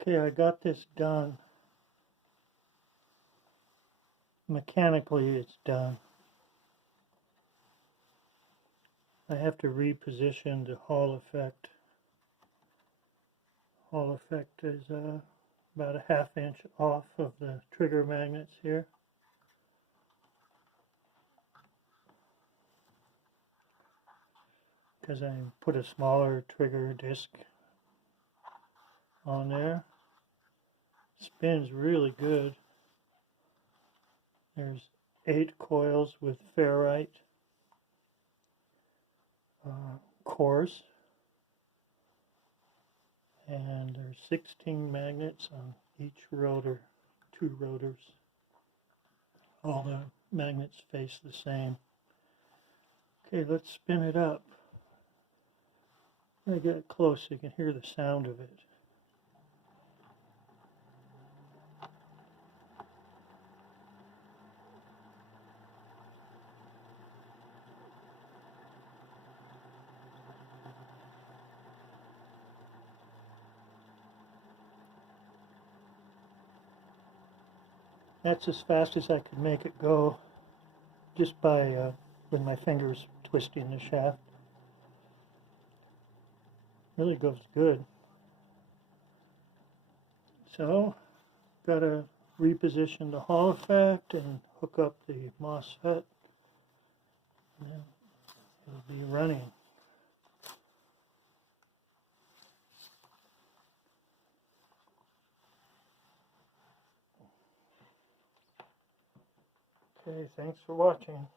Okay, I got this done. Mechanically, it's done. I have to reposition the Hall effect. Hall effect is about a ½ inch off of the trigger magnets here. Because I put a smaller trigger disc on there. Spins really good. There's 8 coils with ferrite cores, and there's 16 magnets on each rotor, 2 rotors. All the magnets face the same. Okay, let's spin it up. I get close so you can hear the sound of it. That's as fast as I could make it go, just by with my fingers twisting the shaft. Really goes good. So, got to reposition the Hall effect and hook up the MOSFET, and then it'll be running. Okay, thanks for watching.